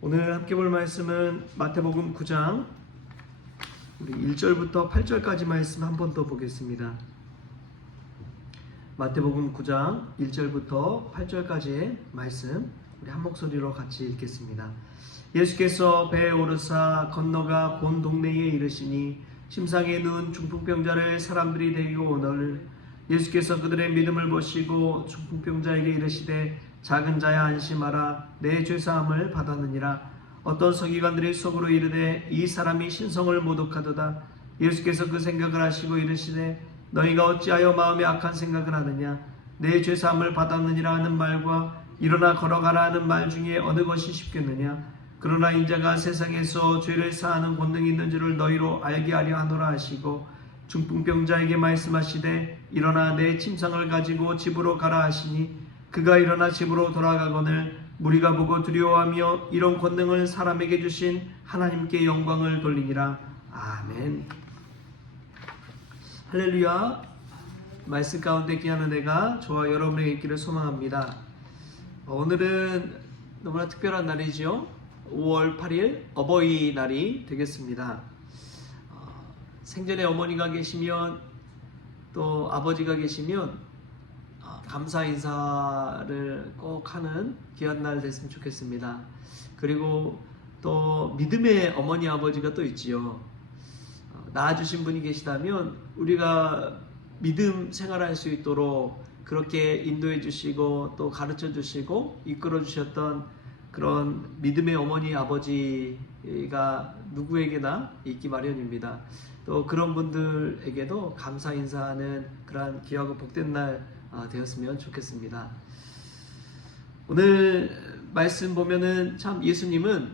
오늘 함께 볼 말씀은 마태복음 9장 우리 1절부터 8절까지 말씀 한 번 더 보겠습니다. 마태복음 9장 1절부터 8절까지의 말씀 우리 한 목소리로 같이 읽겠습니다. 예수께서 배에 오르사 건너가 본 동네에 이르시니 심상에 누운 중풍병자를 사람들이 데리고 오늘 예수께서 그들의 믿음을 보시고 중풍병자에게 이르시되 작은 자야 안심하라 내 죄사함을 받았느니라. 어떤 서기관들이 속으로 이르되 이 사람이 신성을 모독하도다. 예수께서 그 생각을 하시고 이르시되 너희가 어찌하여 마음에 악한 생각을 하느냐. 내 죄사함을 받았느니라 하는 말과 일어나 걸어가라 하는 말 중에 어느 것이 쉽겠느냐. 그러나 인자가 세상에서 죄를 사하는 권능이 있는 줄을 너희로 알게 하려 하노라 하시고 중풍병자에게 말씀하시되 일어나 내 침상을 가지고 집으로 가라 하시니 그가 일어나 집으로 돌아가거늘 무리가 보고 두려워하며 이런 권능을 사람에게 주신 하나님께 영광을 돌리니라. 아멘. 할렐루야. 말씀 가운데 귀한 은혜가 저와 여러분에게 있기를 소망합니다. 오늘은 너무나 특별한 날이죠. 5월 8일 어버이날이 되겠습니다. 생전에 어머니가 계시면 또 아버지가 계시면 감사 인사를 꼭 하는 귀한 날 됐으면 좋겠습니다. 그리고 또 믿음의 어머니 아버지가 또 있지요. 낳아주신 분이 계시다면 우리가 믿음 생활할 수 있도록 그렇게 인도해 주시고 또 가르쳐 주시고 이끌어 주셨던 그런 믿음의 어머니 아버지가 누구에게나 있기 마련입니다. 또 그런 분들에게도 감사 인사하는 그러한 귀하고 복된 날 되었으면 좋겠습니다. 오늘 말씀 보면은 참 예수님은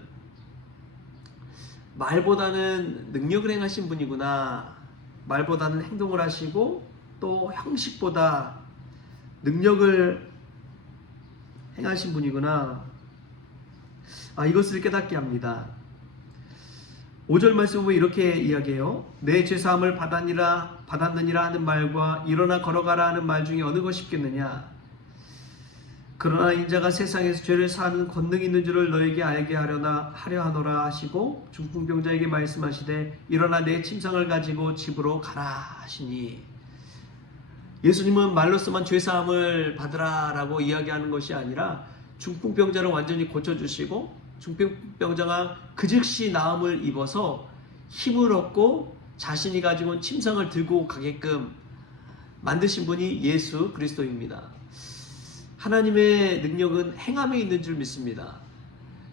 말보다는 능력을 행하신 분이구나. 말보다는 행동을 하시고 또 형식보다 능력을 행하신 분이구나. 이것을 깨닫게 합니다. 5절 말씀 보면 이렇게 이야기해요. 내 죄사함을 받았느니라 하는 말과 일어나 걸어가라 하는 말 중에 어느 것이 쉽겠느냐. 그러나 인자가 세상에서 죄를 사하는 권능이 있는 줄을 너에게 알게 하려 하노라 하시고 중풍병자에게 말씀하시되 일어나 내 침상을 가지고 집으로 가라 하시니, 예수님은 말로서만 죄사함을 받으라 라고 이야기하는 것이 아니라 중풍병자를 완전히 고쳐주시고 중풍병자가 그 즉시 나음을 입어서 힘을 얻고 자신이 가지고 온 침상을 들고 가게끔 만드신 분이 예수 그리스도입니다. 하나님의 능력은 행함에 있는 줄 믿습니다.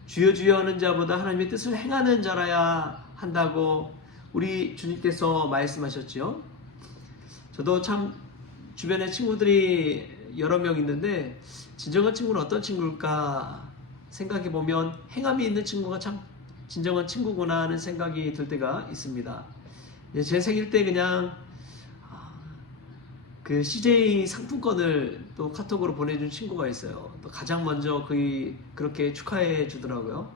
주여 주여 하는 자보다 하나님의 뜻을 행하는 자라야 한다고 우리 주님께서 말씀하셨죠. 저도 참 주변에 친구들이 여러 명 있는데 진정한 친구는 어떤 친구일까 생각해보면 행함이 있는 친구가 참 진정한 친구구나 하는 생각이 들 때가 있습니다. 제 생일 때 그냥 그 CJ 상품권을 또 카톡으로 보내준 친구가 있어요. 또 가장 먼저 그렇게 축하해 주더라고요.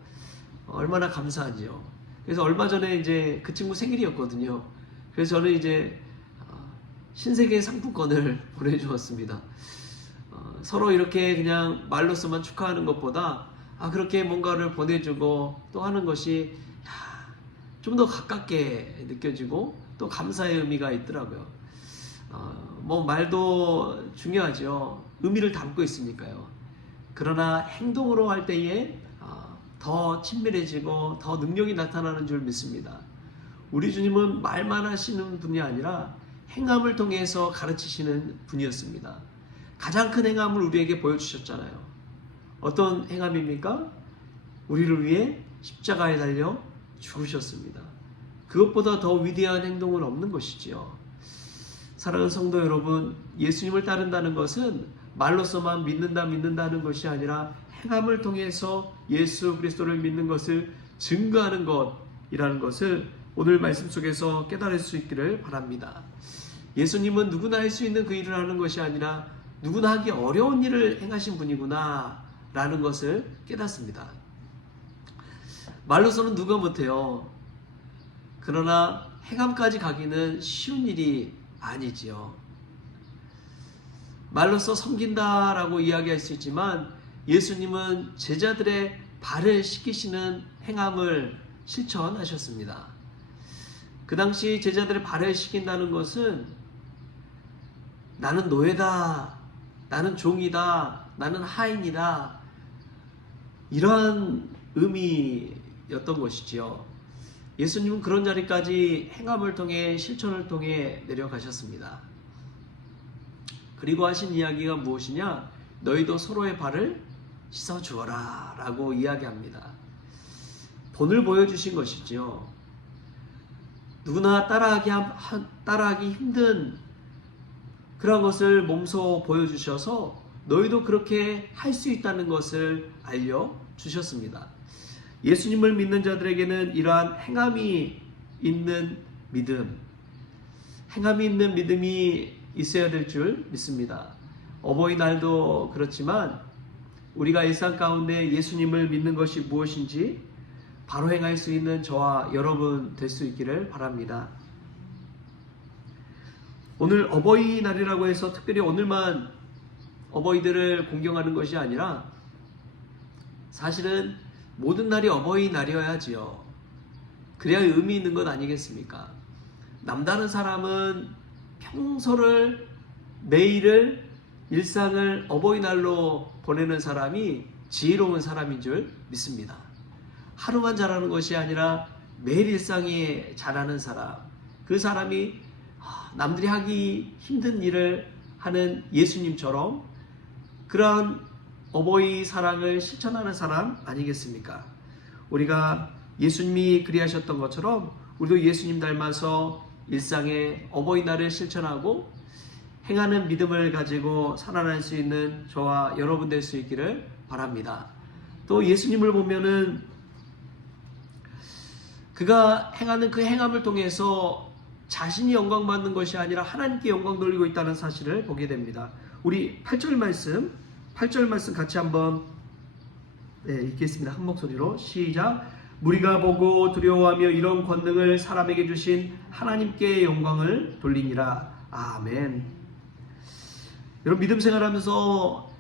얼마나 감사한지요. 그래서 얼마 전에 이제 그 친구 생일이었거든요. 그래서 저는 이제 신세계 상품권을 보내주었습니다. 서로 이렇게 그냥 말로서만 축하하는 것보다 그렇게 뭔가를 보내주고 또 하는 것이 좀 더 가깝게 느껴지고 또 감사의 의미가 있더라고요. 뭐 말도 중요하죠. 의미를 담고 있으니까요. 그러나 행동으로 할 때에 더 친밀해지고 더 능력이 나타나는 줄 믿습니다. 우리 주님은 말만 하시는 분이 아니라 행함을 통해서 가르치시는 분이었습니다. 가장 큰 행함을 우리에게 보여주셨잖아요. 어떤 행함입니까? 우리를 위해 십자가에 달려 죽으셨습니다. 그것보다 더 위대한 행동은 없는 것이지요. 사랑하는 성도 여러분, 예수님을 따른다는 것은 말로서만 믿는다는 것이 아니라 행함을 통해서 예수 그리스도를 믿는 것을 증거하는 것이라는 것을 오늘 말씀 속에서 깨달을 수 있기를 바랍니다. 예수님은 누구나 할 수 있는 그 일을 하는 것이 아니라 누구나 하기 어려운 일을 행하신 분이구나 라는 것을 깨닫습니다. 말로서는 누가 못해요. 그러나 행함까지 가기는 쉬운 일이 아니지요. 말로서 섬긴다라고 이야기할 수 있지만 예수님은 제자들의 발을 씻기시는 행함을 실천하셨습니다. 그 당시 제자들의 발을 씻긴다는 것은 나는 노예다, 나는 종이다, 나는 하인이다, 이러한 의미였던 것이지요. 예수님은 그런 자리까지 행함을 통해 실천을 통해 내려가셨습니다. 그리고 하신 이야기가 무엇이냐? 너희도 서로의 발을 씻어주어라 라고 이야기합니다. 본을 보여주신 것이지요. 누구나 따라하기 힘든 그런 것을 몸소 보여주셔서 너희도 그렇게 할 수 있다는 것을 알려주셨습니다. 예수님을 믿는 자들에게는 이러한 행함이 있는 믿음, 행함이 있는 믿음이 있어야 될 줄 믿습니다. 어버이날도 그렇지만 우리가 일상 가운데 예수님을 믿는 것이 무엇인지 바로 행할 수 있는 저와 여러분 될 수 있기를 바랍니다. 오늘 어버이날이라고 해서 특별히 오늘만 어버이들을 공경하는 것이 아니라 사실은 모든 날이 어버이날이어야지요. 그래야 의미 있는 것 아니겠습니까? 남다른 사람은 평소를, 매일을, 일상을 어버이날로 보내는 사람이 지혜로운 사람인 줄 믿습니다. 하루만 잘하는 것이 아니라 매일 일상에 잘하는 사람, 그 사람이 남들이 하기 힘든 일을 하는 예수님처럼 그러한 어버이 사랑을 실천하는 사람 아니겠습니까? 우리가 예수님이 그리하셨던 것처럼 우리도 예수님 닮아서 일상에 어버이날을 실천하고 행하는 믿음을 가지고 살아날 수 있는 저와 여러분 될 수 있기를 바랍니다. 또 예수님을 보면은 그가 행하는 그 행함을 통해서 자신이 영광 받는 것이 아니라 하나님께 영광 돌리고 있다는 사실을 보게 됩니다. 우리 8절 말씀 같이 한번 읽겠습니다. 한 목소리로 시작. 무리가 보고 두려워하며 이런 권능을 사람에게 주신 하나님께 영광을 돌리니라. 아멘. 여러분, 믿음 생활하면서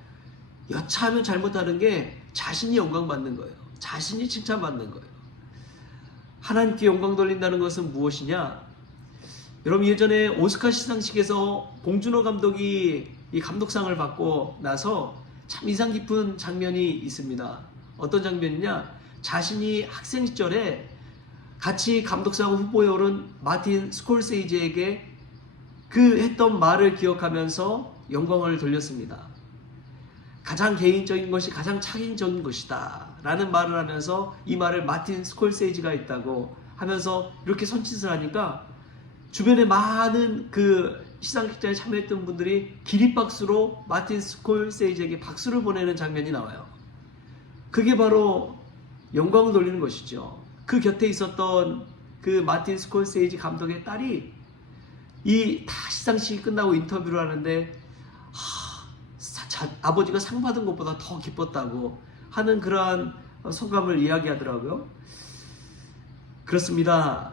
여차하면 잘못하는 게 자신이 영광 받는 거예요. 자신이 칭찬받는 거예요. 하나님께 영광 돌린다는 것은 무엇이냐? 여러분, 예전에 오스카 시상식에서 봉준호 감독이 이 감독상을 받고 나서 참 인상 깊은 장면이 있습니다. 어떤 장면이냐? 자신이 학생 시절에 같이 감독상 후보에 오른 마틴 스콜세이지에게 그 했던 말을 기억하면서 영광을 돌렸습니다. 가장 개인적인 것이 가장 창의적인 것이다 라는 말을 하면서 이 말을 마틴 스콜세이지가 했다고 하면서 이렇게 손짓을 하니까 주변에 많은 그 시상식장에 참여했던 분들이 기립박수로 마틴 스콜세이지에게 박수를 보내는 장면이 나와요. 그게 바로 영광을 돌리는 것이죠. 그 곁에 있었던 그 마틴 스콜세이지 감독의 딸이 이 다 시상식이 끝나고 인터뷰를 하는데 아버지가 상 받은 것보다 더 기뻤다고 하는 그러한 소감을 이야기하더라고요. 그렇습니다.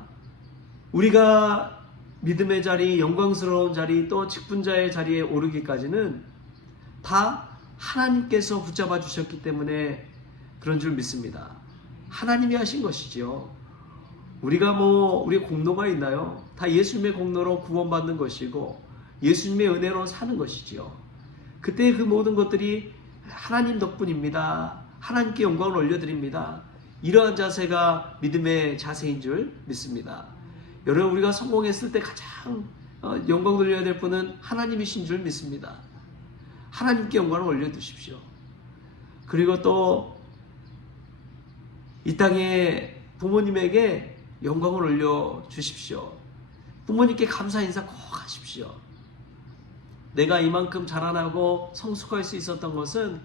우리가 믿음의 자리, 영광스러운 자리, 또 직분자의 자리에 오르기까지는 다 하나님께서 붙잡아 주셨기 때문에 그런 줄 믿습니다. 하나님이 하신 것이지요. 우리가 우리 공로가 있나요? 다 예수님의 공로로 구원받는 것이고 예수님의 은혜로 사는 것이지요. 그때 그 모든 것들이 하나님 덕분입니다. 하나님께 영광을 올려드립니다. 이러한 자세가 믿음의 자세인 줄 믿습니다. 여러분, 우리가 성공했을 때 가장 영광 돌려야 될 분은 하나님이신 줄 믿습니다. 하나님께 영광을 올려두십시오. 그리고 또 이 땅에 부모님에게 영광을 올려주십시오. 부모님께 감사 인사 꼭 하십시오. 내가 이만큼 자라나고 성숙할 수 있었던 것은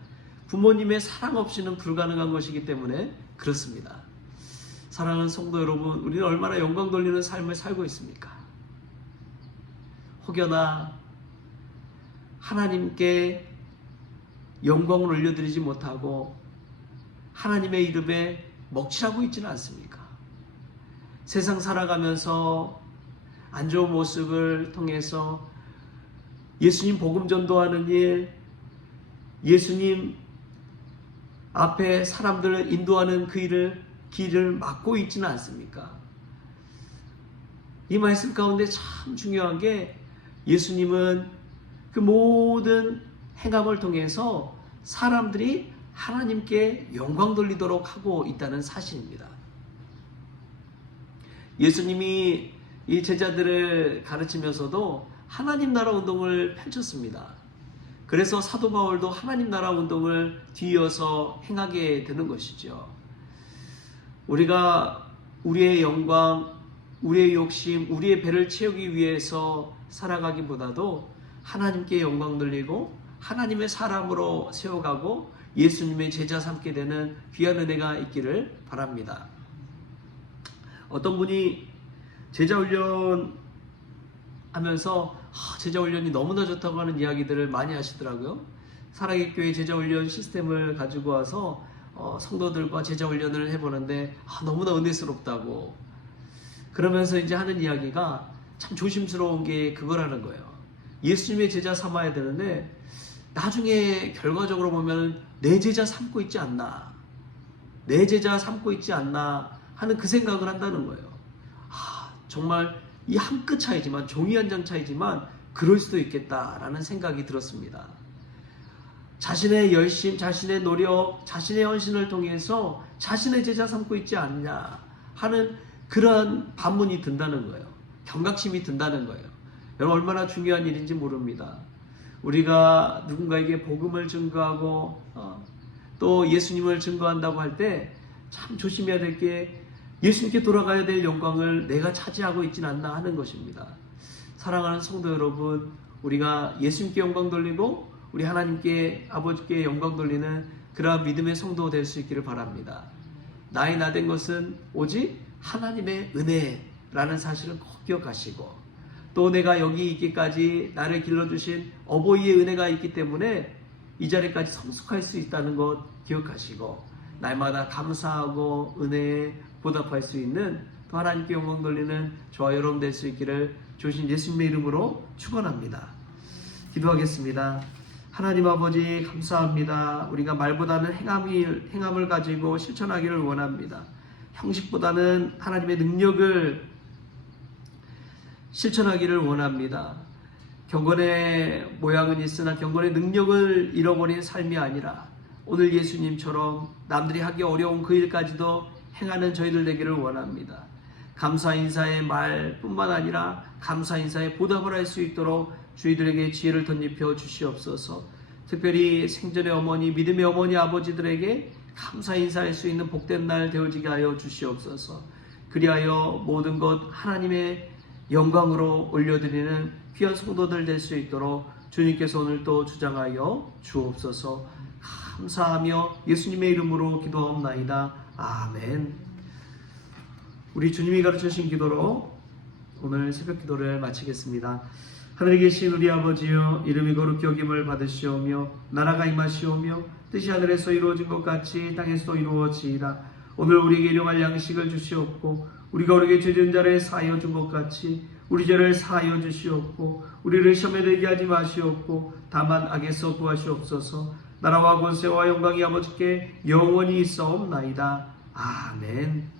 부모님의 사랑 없이는 불가능한 것이기 때문에 그렇습니다. 사랑하는 성도 여러분, 우리는 얼마나 영광 돌리는 삶을 살고 있습니까? 혹여나 하나님께 영광을 올려드리지 못하고 하나님의 이름에 먹칠하고 있지는 않습니까? 세상 살아가면서 안 좋은 모습을 통해서 예수님 복음 전도하는 일, 예수님 앞에 사람들을 인도하는 그 길을 막고 있지는 않습니까? 이 말씀 가운데 참 중요한 게 예수님은 그 모든 행함을 통해서 사람들이 하나님께 영광 돌리도록 하고 있다는 사실입니다. 예수님이 이 제자들을 가르치면서도 하나님 나라 운동을 펼쳤습니다. 그래서 사도 바울도 하나님 나라 운동을 뒤이어서 행하게 되는 것이죠. 우리가 우리의 영광, 우리의 욕심, 우리의 배를 채우기 위해서 살아가기보다도 하나님께 영광 돌리고 하나님의 사람으로 세워가고 예수님의 제자 삼게 되는 귀한 은혜가 있기를 바랍니다. 어떤 분이 제자 훈련 하면서 제자 훈련이 너무나 좋다고 하는 이야기들을 많이 하시더라고요. 사랑의 교회 제자 훈련 시스템을 가지고 와서 성도들과 제자 훈련을 해보는데 너무나 은혜스럽다고 그러면서 이제 하는 이야기가 참 조심스러운 게 그거라는 거예요. 예수님의 제자 삼아야 되는데 나중에 결과적으로 보면 내 제자 삼고 있지 않나, 내 제자 삼고 있지 않나 하는 그 생각을 한다는 거예요. 정말 이 한 끗 차이지만, 종이 한 장 차이지만 그럴 수도 있겠다라는 생각이 들었습니다. 자신의 열심, 자신의 노력, 자신의 헌신을 통해서 자신의 제자 삼고 있지 않냐 하는 그러한 반문이 든다는 거예요. 경각심이 든다는 거예요. 여러분 얼마나 중요한 일인지 모릅니다. 우리가 누군가에게 복음을 증거하고 또 예수님을 증거한다고 할 때 참 조심해야 될 게 예수님께 돌아가야 될 영광을 내가 차지하고 있지는 않나 하는 것입니다. 사랑하는 성도 여러분, 우리가 예수님께 영광 돌리고 우리 하나님께 아버지께 영광 돌리는 그러한 믿음의 성도 될 수 있기를 바랍니다. 나의 나된 것은 오직 하나님의 은혜라는 사실을 꼭 기억하시고 또 내가 여기 있기까지 나를 길러주신 어버이의 은혜가 있기 때문에 이 자리까지 성숙할 수 있다는 것 기억하시고 날마다 감사하고 은혜에 보답할 수 있는 또 하나님께 영광 돌리는 저와 여러분 될 수 있기를 주신 예수님의 이름으로 축원합니다. 기도하겠습니다. 하나님 아버지 감사합니다. 우리가 말보다는 행함을 가지고 실천하기를 원합니다. 형식보다는 하나님의 능력을 실천하기를 원합니다. 경건의 모양은 있으나 경건의 능력을 잃어버린 삶이 아니라 오늘 예수님처럼 남들이 하기 어려운 그 일까지도 행하는 저희들 되기를 원합니다. 감사 인사의 말뿐만 아니라 감사 인사에 보답을 할 수 있도록 저희들에게 지혜를 덧입혀 주시옵소서. 특별히 생전의 어머니, 믿음의 어머니 아버지들에게 감사 인사할 수 있는 복된 날 되어지게 하여 주시옵소서. 그리하여 모든 것 하나님의 영광으로 올려드리는 귀한 성도들 될 수 있도록 주님께서 오늘 또 주장하여 주옵소서. 감사하며 예수님의 이름으로 기도하옵나이다. 아멘. 우리 주님이 가르치신 기도로 오늘 새벽 기도를 마치겠습니다. 하늘에 계신 우리 아버지여, 이름이 거룩히 여김을 받으시오며 나라가 임하시오며 뜻이 하늘에서 이루어진 것 같이 땅에서도 이루어지이다. 오늘 우리에게 일용할 양식을 주시옵고 우리가 우리에게 죄 지은 자를 사하여 준 것 같이 우리 죄를 사하여 주시옵고 우리를 시험에 들게 하지 마시옵고 다만 악에서 구하시옵소서. 나라와 권세와 영광이 아버지께 영원히 있사옵나이다. 아멘.